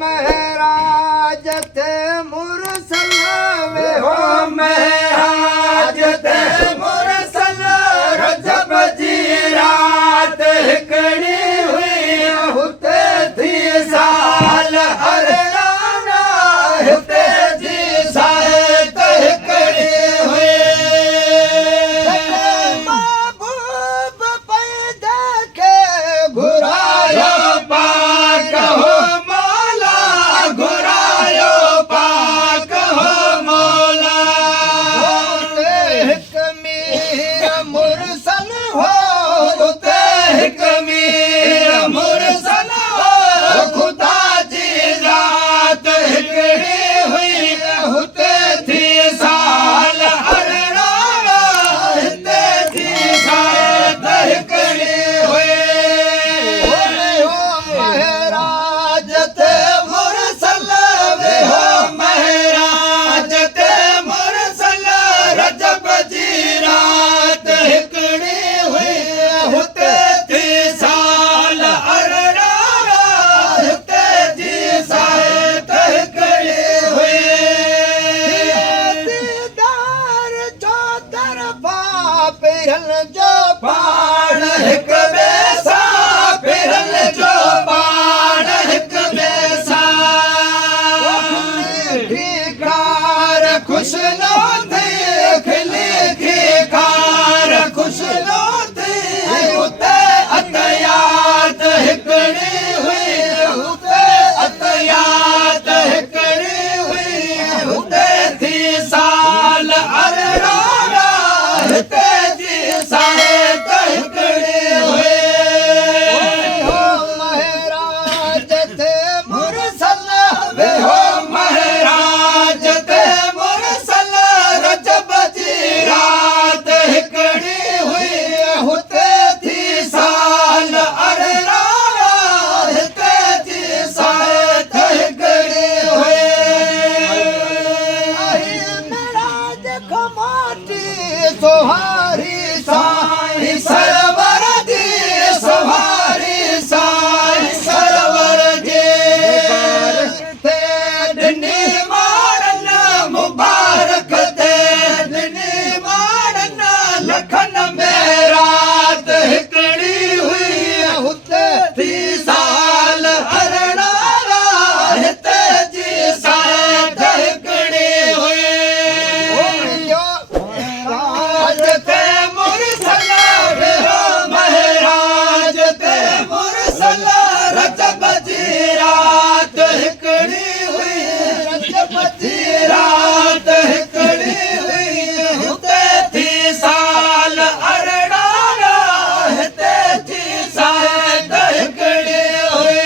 महराज ते मुरसल में हो महराज ते मुरसल रजब जी रात हिकड़ी हुई हुते थी साल हरियाणा हिते जी साहित हिकड़ी हुई महबूब पैदा के घुरायो पाक हो मौला घुरायो पाक हो मौला हिक मीर मुरसल हो हुते हिक मीर मुरसल हो खुदा जी रात हिकड़ी हुई हुते थी साल हरियाणा हिते थी साहित हिकड़ी हुई महराज ते मुरसल वे हो महराज ते मुरसल रजब जी रात हिकड़ी हुई हुते थी साल अरड़ारा हिते जी साहित हिकड़ी हुई दीदार जो तरफा पिरल जो पाण हिक बेसा फिरल जो पाण हिक बेसा कार खुश नो थी खिली खी कार खुश नो थी हुते अतयात हिकड़ी हुई हुते अतयात हिकड़ी हुई हुते थी साल अरड़ारा हिते जी साहित हिकड़ी हुई महराज ते मुरसल वे हो महराज ते मुरसल रजब जी रात हिकड़ी हुई हुते थी साल अरड़ारा हिते जी साहित हिकड़ी हुई महराज खमाटी सोहारी साईं सरवर जी सवारी साईं सरवर जी थे ॾिनी माणन मुबारक थे ॾिनी माणन लखन में रात हिकड़ी हुई हुते थी साल हरियाणा हिते जी साहित हिकड़ी हुई महराज ते मुरसल वे हो महराज ते मुरसल रजब जी रात हिकड़ी हुई रजब जी रात हिकड़ी हुई हुते थी साल अरड़ारा हिते जी साहित हिकड़ी हुई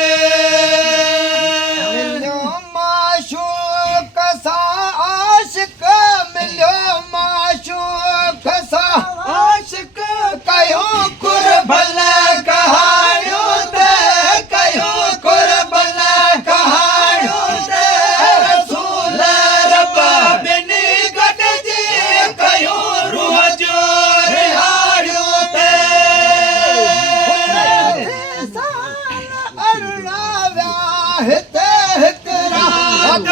मिलियो माशूक सा आशिक मिलियो माशूक सा आशिक कयो कुर्बन कहाणियूं ते कयो कुर्बन कहाणियूं ते रसूल रब ॿिनी गॾिजी कयो रूह जो रिहाणियूं ते साल अरिड़हं विया हिते हिकु रात